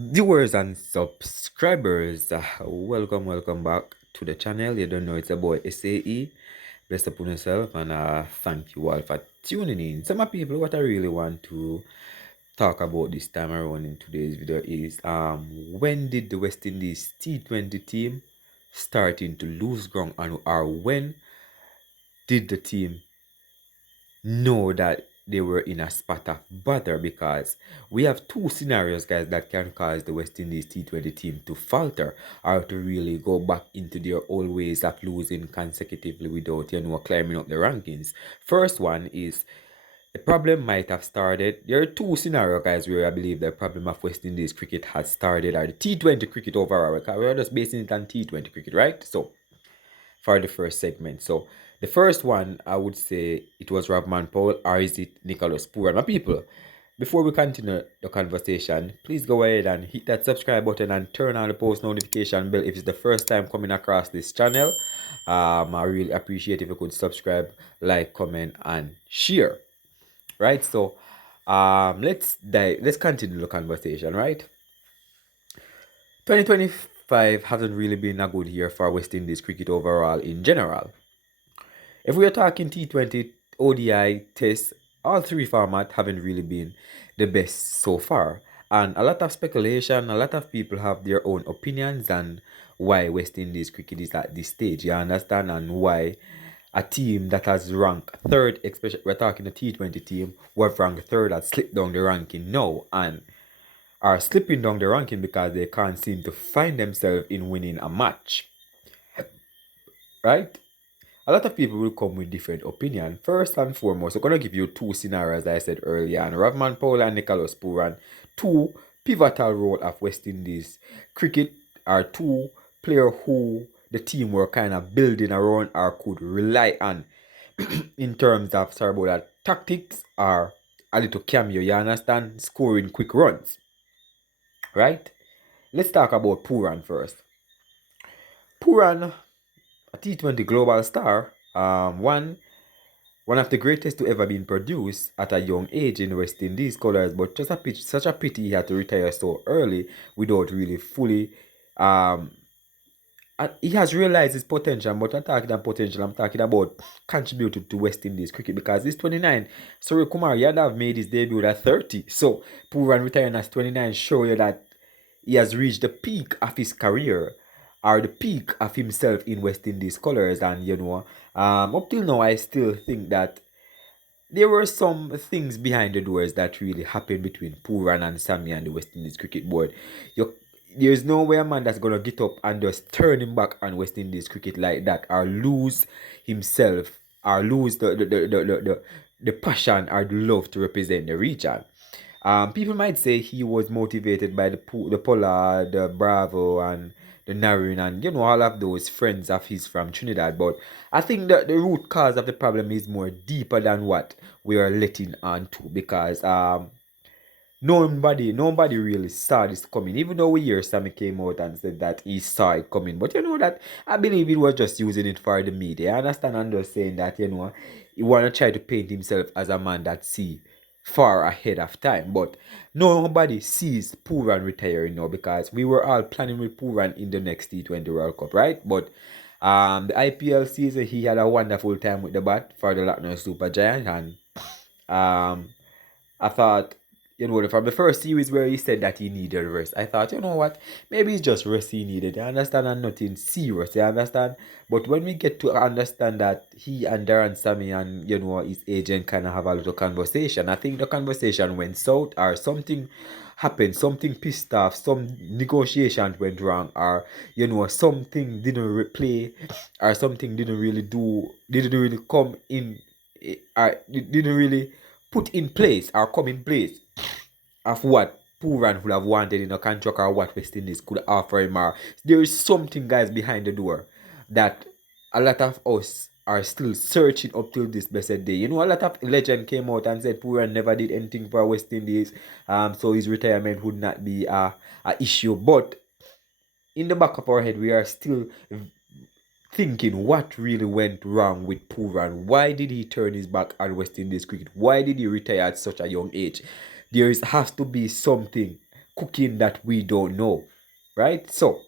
Viewers and subscribers, welcome back to the channel. You don't know it's a boy SAE. Bless upon yourself and thank you all for tuning in. Some people, what I really want to talk about this time around in today's video is when did the West Indies T20 team starting to lose ground, and or when did the team know that they were in a spot of bother, because we have two scenarios, guys, that can cause the West Indies T20 team to falter or to really go back into their old ways of losing consecutively without, climbing up the rankings. First one is the problem might have started. There are two scenarios, guys, where I believe the problem of West Indies cricket has started, or the T20 cricket overall, because we're just basing it on T20 cricket, right? So for the first segment. So the first one, I would say it was Ravman Powell, or is it Nicholas Puran? My people, before we continue the conversation, please go ahead and hit that subscribe button and turn on the post notification bell if it's the first time coming across this channel. I really appreciate if you could subscribe, like, comment, and share. Right? So let's continue the conversation, right? 2025 hasn't really been a good year for West Indies cricket overall in general. If we are talking T20, ODI, Test, all three formats haven't really been the best so far. And a lot of speculation, a lot of people have their own opinions on why West Indies cricket is at this stage, you understand, and why a team that has ranked third, especially we're talking a T20 team, who have ranked third, has slipped down the ranking now and are slipping down the ranking because they can't seem to find themselves in winning a match. Right? A lot of people will come with different opinion. First and foremost, I'm gonna give you two scenarios I said earlier, and Ravman Powell and Nicholas Puran, two pivotal role of West Indies cricket, are two players who the team were kind of building around or could rely on in terms of, sorry about that, tactics or a little cameo, you understand, scoring quick runs. Right? Let's talk about Puran first. Puran, a T20 global star, one of the greatest to ever been produced at a young age in West Indies colours, but just such a pity he had to retire so early without really fully. He has realized his potential, but I'm talking about potential, I'm talking about contributing to West Indies cricket, because he's 29. Surya Kumar Yadav made his debut at 30. So Puran retiring at 29 show you that he has reached the peak of his career, or the peak of himself in West Indies colours. And up till now, I still think that there were some things behind the doors that really happened between Puran and Sammy and the West Indies Cricket Board. There's no way a man that's gonna get up and just turn him back on West Indies cricket like that, or lose himself, or lose the passion or the love to represent the region. People might say he was motivated by the Pollard, the Bravo, and the Narine, and all of those friends of his from Trinidad. But I think that the root cause of the problem is more deeper than what we are letting on to, because nobody really saw this coming. Even though we hear Sammy came out and said that he saw it coming, but that I believe he was just using it for the media. I understand, and just saying that he wanna try to paint himself as a man that see far ahead of time. But nobody sees Puran retiring now, because we were all planning with Puran in the next T20 World Cup, right? But the IPL season, he had a wonderful time with the bat for the Lucknow Super Giant, and I thought, from the first series where he said that he needed rest, I thought, what, maybe it's just rest he needed, you understand, and nothing serious, you understand. But when we get to understand that he and Darren Sammy and his agent kind of have a little conversation, I think the conversation went south, or something happened, something pissed off, some negotiations went wrong, or something didn't play, or something didn't really come in, or didn't really put in place or come in place of what Puran would have wanted in a contract, or what West Indies could offer him. Or there is something, guys, behind the door that a lot of us are still searching up till this blessed day. A lot of legend came out and said Puran never did anything for West Indies, so his retirement would not be a issue. But in the back of our head, we are still thinking what really went wrong with Puran. Why did he turn his back on West Indies cricket? Why did he retire at such a young age? There has to be something cooking that we don't know, right? So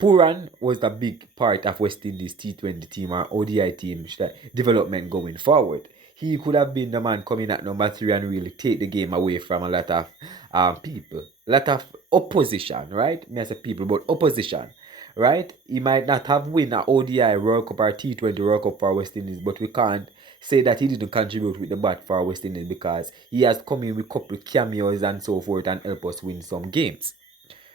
Puran was the big part of West Indies T20 team or ODI team development going forward. He could have been the man coming at number 3 and really take the game away from a lot of people, a lot of opposition, right? Me as a people, but opposition, right? He might not have win a ODI World Cup or T20 World Cup for West Indies, but we can't say that he didn't contribute with the bat for West Indies because he has come in with a couple cameos and so forth and help us win some games,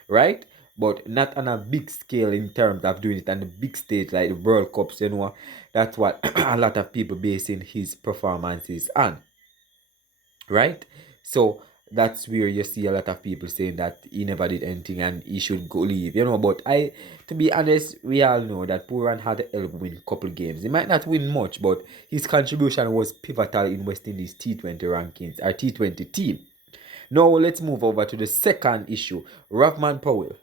right? But not on a big scale in terms of doing it on the big stage like the World Cups, you know. That's what a lot of people basing his performances on, right? So that's where you see a lot of people saying that he never did anything and he should go leave, you know. But to be honest, we all know that Puran had help win a couple games. He might not win much, but his contribution was pivotal in West Indies T20 rankings, or T20 team. Now let's move over to the second issue, Rahman Powell.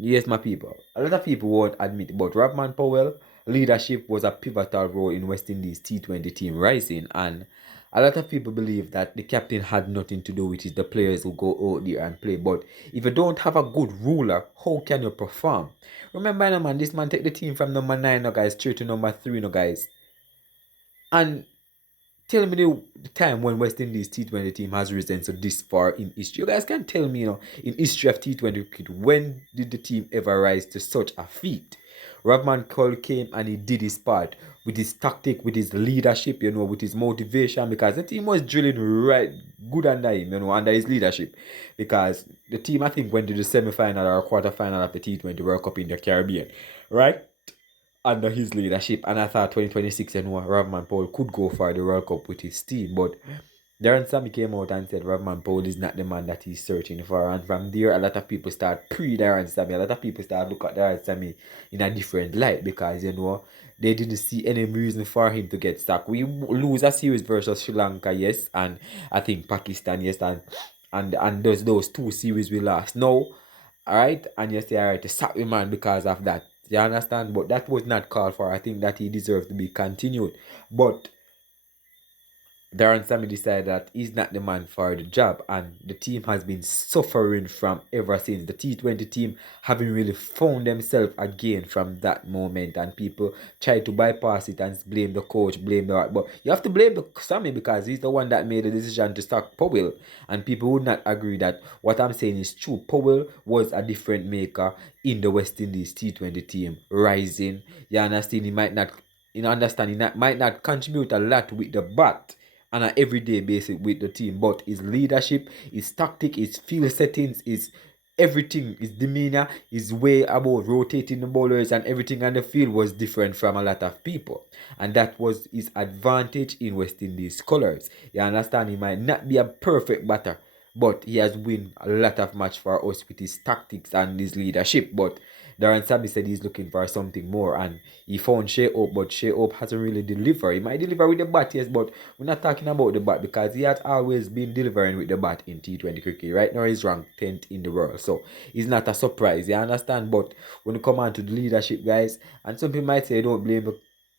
Yes, my people. A lot of people won't admit it, but Rahman Powell leadership was a pivotal role in West Indies T20 team rising, and a lot of people believe that the captain had nothing to do with it, the players who go out there and play. But if you don't have a good ruler, how can you perform? Remember, no, man, this man take the team from number 9, no, guys, straight to number 3, no, guys. And tell me the time when West Indies T20 team has risen so this far in history. You guys can tell me, in history of T20 cricket, when did the team ever rise to such a feat? Rahman Cole came and he did his part with his tactic, with his leadership, with his motivation, because the team was drilling right good under him, under his leadership. Because the team, I think, went to the semi-final or quarter-final of the T20 World Cup in the Caribbean, right? Under his leadership, and I thought 2026 Rahman Powell could go for the World Cup with his team, but Darren Sammy came out and said Rahman Powell is not the man that he's searching for, and from there a lot of people start pre-Darren Sammy, a lot of people start look at Darren Sammy in a different light because they didn't see any reason for him to get stuck. We lose a series versus Sri Lanka, yes, and I think Pakistan, yes, and those two series we lost. Now, alright, and you say alright, to sack the man because of that. You understand? But that was not called for. I think that he deserves to be continued. But Darren Sammy decided that he's not the man for the job, and the team has been suffering from ever since. The T20 team haven't really found themselves again from that moment, and people try to bypass it and blame the coach, blame the. But you have to blame the Sammy because he's the one that made the decision to sack Powell, and people would not agree that what I'm saying is true. Powell was a different maker in the West Indies T20 team, rising. You understand? He might not, might not contribute a lot with the bat on an everyday basis with the team, but his leadership, his tactic, his field settings, his everything, his demeanor, his way about rotating the bowlers and everything on the field was different from a lot of people, and that was his advantage in West Indies colours. You understand? He might not be a perfect batter, but he has won a lot of match for us with his tactics and his leadership. But Darren Sammy said he's looking for something more, and he found Shea Hope, but Shea Hope hasn't really delivered. He might deliver with the bat, yes, but we're not talking about the bat because he has always been delivering with the bat in T20 cricket. Right now he's ranked 10th in the world, so it's not a surprise, you understand? But when you come on to the leadership, guys, and some people might say don't blame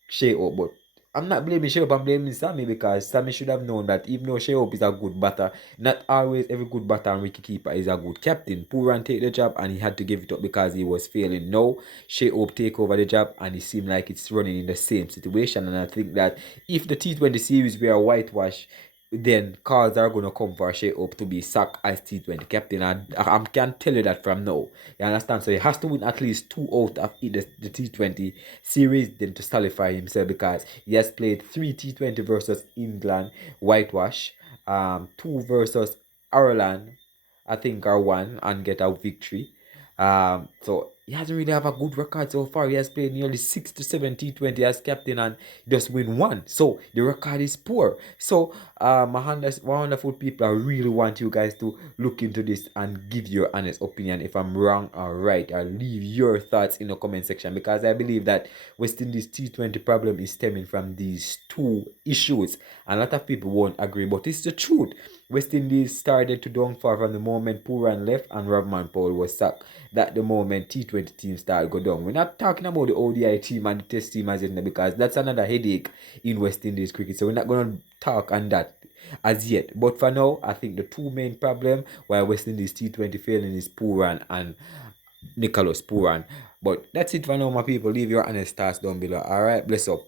Shea Hope, but I'm not blaming Shea Hope, I'm blaming Sammy because Sammy should have known that even though Shea Hope is a good batter, not always every good batter and wicketkeeper is a good captain. Puran take the job and he had to give it up because he was failing. Now, Shea Hope take over the job and it seemed like it's running in the same situation. And I think that if the T20 series were a whitewash, then calls are going to come for Shea Hope to be sacked as T20 captain. And I can tell you that from now. You understand? So he has to win at least 2 out of the T20 series then to solidify himself because he has played 3 T20 versus England, whitewash, 2 versus Ireland, I think are 1 and get a victory. So he hasn't really have a good record so far. He has played nearly 6 to 7 T20 as captain and just win 1. So the record is poor. So my wonderful people, I really want you guys to look into this and give your honest opinion. If I'm wrong or right, I'll leave your thoughts in the comment section because I believe that West Indies T20 problem is stemming from these 2 issues. And a lot of people won't agree, but it's the truth. West Indies started to downfall from the moment Puran left and Rahman Powell was sacked. That the moment T20 T20 team start go down. We're not talking about the ODI team and the Test team as in because that's another headache in West Indies cricket. So we're not going to talk on that as yet. But for now, I think the two main problem why West Indies T20 failing is Puran and Nicholas Puran. But that's it for now, my people. Leave your honest thoughts down below. Alright, bless up.